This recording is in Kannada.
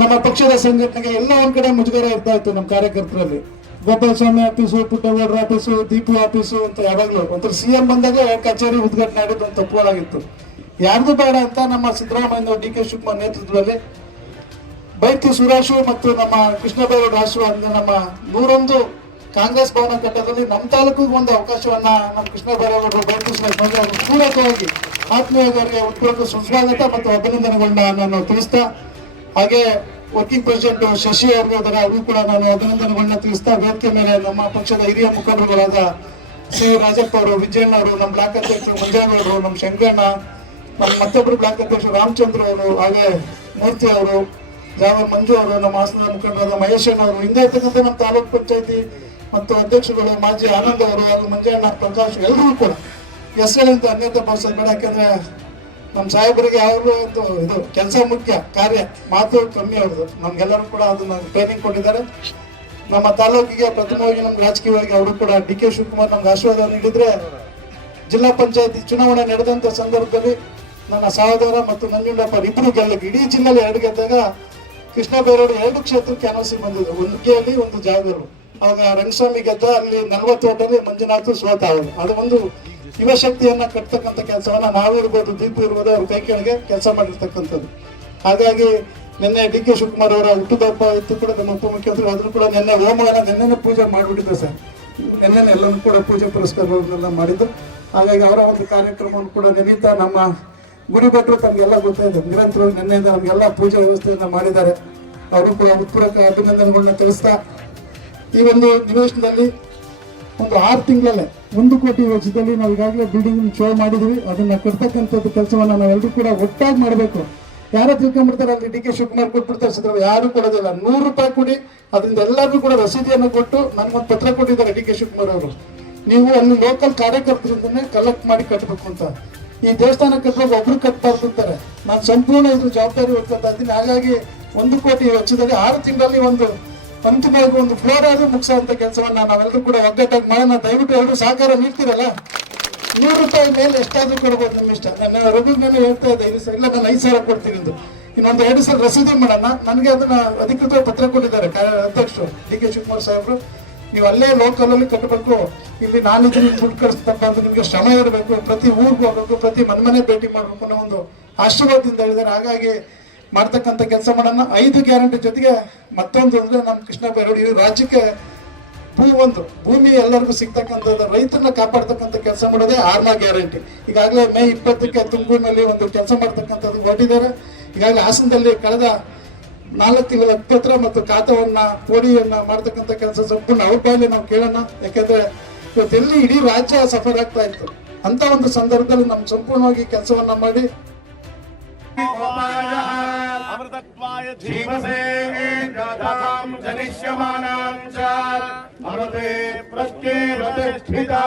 ನಮ್ಮ ಪಕ್ಷದ ಸಂಘಟನೆಗೆ ಎಲ್ಲ ಒಂದ್ ಕಡೆ ಮುಜುಗರ ಇರ್ತಾ ಇತ್ತು ನಮ್ಮ ಕಾರ್ಯಕರ್ತರಲ್ಲಿ. ಗೋಪಾಲ ಸ್ವಾಮಿ ಆಫೀಸು, ಪುಟ್ಟಗೌಡರ ಆಫೀಸು, ದೀಪು ಆಫೀಸು ಅಂತ ಯಾವಾಗ್ಲೂ ಒಂಥರ ಸಿಎಂ ಬಂದಾಗ ಕಚೇರಿ ಉದ್ಘಾಟನೆ ಆಗಿದ್ದು ಒಂದು ತಪ್ಪುಗಳಾಗಿತ್ತು. ಯಾರ್ದು ಬೇಡ ಅಂತ ನಮ್ಮ ಸಿದ್ದರಾಮಯ್ಯ ಡಿ ಕೆ ಶಿವಕುಮಾರ್ ನೇತೃತ್ವದಲ್ಲಿ ಬೈತಿ ಸುರೇಶು ಮತ್ತು ನಮ್ಮ ಕೃಷ್ಣ ಬೈರೇಗೌಡ ಆಶೀರ್ವಾದ ನಮ್ಮ 101 ಕಾಂಗ್ರೆಸ್ ಭವನ ಕಟ್ಟಡದಲ್ಲಿ ನಮ್ಮ ತಾಲೂಕಿಗೆ ಒಂದು ಅವಕಾಶವನ್ನ ನಮ್ಮ ಕೃಷ್ಣ ಬೈರೇಗೌಡರು ಬೈತಿ ಸುರೇಶ್ ಪೂರಕವಾಗಿ ಆತ್ಮೀಯರಿಗೆ ಉತ್ಪೂರ್ವಕ ಸುಸ್ವಾಗತ ಮತ್ತು ಅಭಿನಂದನೆಗಳನ್ನ ನಾನು ತಿಳಿಸ್ತಾ, ಹಾಗೆ ವರ್ಕಿಂಗ್ ಪ್ರೆಸಿಡೆಂಟ್ ಶಶಿ ಅವ್ರಿಗೂ ಕೂಡ ನಾನು ಅಭಿನಂದನೆಗಳನ್ನ ತಿಳಿಸ್ತಾ, ವೇದಿಕೆ ಮೇಲೆ ನಮ್ಮ ಪಕ್ಷದ ಹಿರಿಯ ಮುಖಂಡರುಗಳಾದ ಸಿ ರಾಜಪ್ಪ ಅವರು, ವಿಜಯಣ್ಣ ಅವರು, ನಮ್ಮ ಬ್ಲಾಕ್ ಅಧ್ಯಕ್ಷರು ಮಂಜೇಗೌಡರು, ನಮ್ಮ ಶಂಕರಣ್ಣ, ನಮ್ಮ ಮತ್ತೊಬ್ಬರು ಬ್ಲಾಕ್ ಅಧ್ಯಕ್ಷರು ರಾಮಚಂದ್ರ ಅವರು, ಹಾಗೆ ಮೂರ್ತಿ ಅವರು, ಜಾವರ್ ಮಂಜು ಅವರು, ನಮ್ಮ ಹಾಸನದ ಮುಖಂಡರಾದ ಮಹೇಶಣ್ಣ ಅವರು, ಹಿಂದೆ ಇರ್ತಕ್ಕಂಥ ನಮ್ಮ ತಾಲೂಕ್ ಪಂಚಾಯತಿ ಮತ್ತು ಅಧ್ಯಕ್ಷರುಗಳು ಮಾಜಿ ಆನಂದ್ ಅವರು, ಹಾಗೂ ಮಂಜಣ್ಣ, ಪ್ರಕಾಶ್ ಎಲ್ಲರೂ ಕೂಡ ಹೆಸರಿನಿಂದ ಅನ್ಯತೆ ಭಾಷೆ ಬೇಡ. ಯಾಕೆಂದ್ರೆ ನಮ್ಮ ಸಾಹೇಬರಿಗೆ ಯಾವಾಗಲೂ ಇದು ಕೆಲಸ ಮುಖ್ಯ, ಕಾರ್ಯ ಮಾತು ಕಮ್ಮಿ ಅವ್ರದ್ದು. ನಮ್ಗೆಲ್ಲರೂ ಕೂಡ ಅದನ್ನ ಟ್ರೈನಿಂಗ್ ಕೊಟ್ಟಿದ್ದಾರೆ. ನಮ್ಮ ತಾಲೂಕಿಗೆ ಪ್ರಥಮವಾಗಿ ನಮ್ಗೆ ರಾಜಕೀಯವಾಗಿ ಅವರು ಕೂಡ ಡಿ ಕೆ ಶಿವಕುಮಾರ್ ನಮ್ಗೆ ಆಶೀರ್ವಾದ ನೀಡಿದ್ರೆ, ಜಿಲ್ಲಾ ಪಂಚಾಯತಿ ಚುನಾವಣೆ ನಡೆದಂತ ಸಂದರ್ಭದಲ್ಲಿ ನನ್ನ ಸಹೋದರ ಮತ್ತು ನಂಜುಂಡಪ್ಪ ಇಬ್ಬರು ಗೆಲ್ಲಕ್ಕೆ ಇಡೀ ಜಿಲ್ಲೆಯಲ್ಲಿ 2 ಗೆದ್ದಾಗ ಕೃಷ್ಣ ಬೈರೇಗೌಡ 2 ಕ್ಷೇತ್ರಕ್ಕೆ ಎನ್ಒಸಿ ಬಂದಿದ್ರು, ಒಂದು ಗೆಲ್ಲಿ ಒಂದು ಜಾಗರು. ಅವಾಗ ರಂಗಸ್ವಾಮಿ ಗೆದ್ದ, ಅಲ್ಲಿ 40 ಓಟಲ್ಲಿ ಮಂಜುನಾಥ್ ಸೋತ. ಅದು ಒಂದು ಯುವಶಕ್ತಿಯನ್ನ ಕಟ್ತಕ್ಕಂಥ ಕೆಲಸವನ್ನ ನಾವಿರ್ಬೋದು, ದೀಪು ಇರ್ಬೋದು, ಅವ್ರ ಕೈ ಕೆಳಗೆ ಕೆಲಸ ಮಾಡಿರ್ತಕ್ಕಂಥದ್ದು. ಹಾಗಾಗಿ ನಿನ್ನೆ ಡಿ ಕೆ ಶಿವಕುಮಾರ್ ಅವರ ಹುಟ್ಟುಹಬ್ಬ ಇತ್ತು ಕೂಡ ನಮ್ಮ ಉಪಮುಖ್ಯಮಂತ್ರಿ, ಆದ್ರೂ ಕೂಡ ನಿನ್ನೆ ಹೋಮವನ್ನ ನಿನ್ನೆ ಪೂಜೆ ಮಾಡಿಬಿಟ್ಟಿದ್ದೆ ಸರ್. ನಿನ್ನೆ ಎಲ್ಲರೂ ಕೂಡ ಪೂಜೆ ಪುರಸ್ಕಾರಗಳನ್ನೆಲ್ಲ ಮಾಡಿದ್ದು. ಹಾಗಾಗಿ ಅವರ ಒಂದು ಕಾರ್ಯಕ್ರಮವನ್ನು ಕೂಡ ನಿನ್ನಿತ ನಮ್ಮ ಗುರಿ ಭಟ್ರು ತಮಗೆಲ್ಲ ಗೊತ್ತಾಯಿತು, ನಿರಂತರವಾಗಿ ನಿನ್ನೆಯಿಂದ ನಮಗೆಲ್ಲ ಪೂಜೆ ವ್ಯವಸ್ಥೆಯನ್ನ ಮಾಡಿದ್ದಾರೆ. ಅವರು ಕೂಡ ಉತ್ಪೂರ್ವಕ ಅಭಿನಂದನೆಗಳನ್ನ ತಿಳಿಸ್ತಾ, ಈ ಒಂದು ನಿವೇಶನದಲ್ಲಿ ಒಂದು 6 ತಿಂಗಳಲ್ಲೇ 1 ಕೋಟಿ ವೆಚ್ಚದಲ್ಲಿ ನಾವು ಈಗಾಗಲೇ ಬಿಲ್ಡಿಂಗ್ ಶೋ ಮಾಡಿದ್ವಿ. ಅದನ್ನ ಕಟ್ತಕ್ಕಂಥದ್ದು ಕೆಲಸವನ್ನ ನಾವೆಲ್ಲರೂ ಕೂಡ ಒಟ್ಟಾಗಿ ಮಾಡಬೇಕು. ಯಾರೋ ತಿಳ್ಕೊಂಡ್ಬಿಡ್ತಾರೆ ಅಲ್ಲಿ ಡಿ ಕೆ ಶಿವಕುಮಾರ್ ಕೊಟ್ಬಿಡ್ತಾರೆ, ಸಿದ್ದರಾಮಯ್ಯ ಯಾರು ಕೊಡೋದಿಲ್ಲ. 100 ರೂಪಾಯಿ ಕೊಡಿ, ಅದರಿಂದ ಎಲ್ಲರಿಗೂ ಕೂಡ ರಸೀದಿಯನ್ನು ಕೊಟ್ಟು ನನಗೊಂದು ಪತ್ರ ಕೊಟ್ಟಿದ್ದಾರೆ ಡಿ ಕೆ ಶಿವಕುಮಾರ್ ಅವರು, ನೀವು ಅಲ್ಲಿ ಲೋಕಲ್ ಕಾರ್ಯಕರ್ತರಿಂದನೇ ಕಲೆಕ್ಟ್ ಮಾಡಿ ಕಟ್ಟಬೇಕು ಅಂತ. ಈ ದೇವಸ್ಥಾನ ಕಟ್ಟಬೇಕು, ಒಬ್ರು ಕಟ್ಟಬಾರ್ದು ಅಂತಾರೆ. ನಾನು ಸಂಪೂರ್ಣ ಇದ್ರ ಜವಾಬ್ದಾರಿ ಹೊತ್ಕೊಳ್ತಾ ಇದ್ದೀನಿ. ಹಾಗಾಗಿ 1 ಕೋಟಿ ವೆಚ್ಚದಲ್ಲಿ 6 ತಿಂಗಳಲ್ಲಿ ಒಂದು ಅಂತಿಮವಾಗಿ ಒಂದು ಫ್ಲೋರ್ ಆದ್ರೂ ಮುಗಿಸೋಂಥ ಕೆಲಸವನ್ನ ನಾವೆಲ್ಲರೂ ಕೂಡ ಒಗ್ಗಟ್ಟಾಗಿ ಮಾಡೋಣ. ದಯವಿಟ್ಟು ಎಲ್ಲರೂ ಸಹಕಾರ ನೀಡ್ತೀರಲ್ಲ. 100 ರೂಪಾಯಿ ಮೇಲೆ ಎಷ್ಟಾದ್ರೂ ಕೊಡ್ಬೋದು, ನಿಮ್ಮ ಇಷ್ಟ. ನನ್ನ ರಘು ಮೇಲೆ ಹೇಳ್ತಾ ಇದ್ದೆ, ಇಲ್ಲ ನಾನು 5,000 ಕೊಡ್ತೀನಿ ಎಂದು. ಇನ್ನೊಂದು 2 ಸಲ ರಸೀದಿ ಮಾಡೋಣ. ನನಗೆ ಅದನ್ನ ಅಧಿಕೃತವಾಗಿ ಪತ್ರ ಕೊಟ್ಟಿದ್ದಾರೆ ಅಧ್ಯಕ್ಷರು ಡಿ ಕೆ ಶಿವಕುಮಾರ್ ಸಾಹೇಬರು. ನೀವು ಅಲ್ಲೇ ಲೋಕಲಲ್ಲಿ ಕಟ್ಟಬೇಕು, ಇಲ್ಲಿ ನಾನಿದ್ದೀನಿ ದುಡ್ಡು ಕಳಿಸ್ತಪ್ಪ ಅಂತ ನಿಮಗೆ ಶ್ರಮ ಇರಬೇಕು, ಪ್ರತಿ ಊರಿಗೂ ಹೋಗಬೇಕು, ಪ್ರತಿ ಮನೆ ಭೇಟಿ ಮಾಡಬೇಕು ಅನ್ನೋ ಒಂದು ಆಶೀರ್ವಾದದಿಂದ ಹೇಳಿದ್ದಾರೆ. ಹಾಗಾಗಿ ಮಾಡ್ತಕ್ಕಂಥ ಕೆಲಸ ಮಾಡೋಣ. 5 ಗ್ಯಾರಂಟಿ ಜೊತೆಗೆ ಮತ್ತೊಂದು ಅಂದ್ರೆ ನಮ್ಮ ಕೃಷ್ಣ ಬೈರೇಗೌಡ ಈ ರಾಜ್ಯಕ್ಕೆ ಭೂಮಿ ಎಲ್ಲರಿಗೂ ಸಿಗ್ತಕ್ಕಂಥದ್ದು, ರೈತರನ್ನ ಕಾಪಾಡ್ತಕ್ಕಂಥ ಕೆಲಸ ಮಾಡೋದೇ 6ನೇ ಗ್ಯಾರಂಟಿ. ಈಗಾಗಲೇ ಮೇ 20ಕ್ಕೆ ತುಮಕೂರಿನಲ್ಲಿ ಒಂದು ಕೆಲಸ ಮಾಡ್ತಕ್ಕಂಥದ್ದು ಹೊರಟಿದ್ದಾರೆ. ಈಗಾಗಲೇ ಹಾಸನದಲ್ಲಿ ಕಳೆದ 4 ತಿಂಗಳ ಪತ್ರ ಮತ್ತು ಖಾತವನ್ನ ಪೋಡಿಯನ್ನ ಮಾಡ್ತಕ್ಕಂಥ ಕೆಲಸ ಸಂಪೂರ್ಣ ಅವ್ರ ಬಾಯಲ್ಲಿ ನಾವು ಕೇಳೋಣ. ಯಾಕೆಂದ್ರೆ ಇವತ್ತೆಲ್ಲಿ ಇಡೀ ರಾಜ್ಯ ಸಫರ್ ಆಗ್ತಾ ಇತ್ತು, ಅಂತ ಒಂದು ಸಂದರ್ಭದಲ್ಲಿ ನಮ್ಗೆ ಸಂಪೂರ್ಣವಾಗಿ ಕೆಲಸವನ್ನ ಮಾಡಿ ಅಮೃತತ್ವಾಯ ಧೀಮಸೇ ಜನಿಷ್ಯಮಾನಾಂ ಚ ಅಮೃತೆ ಪ್ರತ್ಯೇವ ತಿಷ್ಠಿತಾ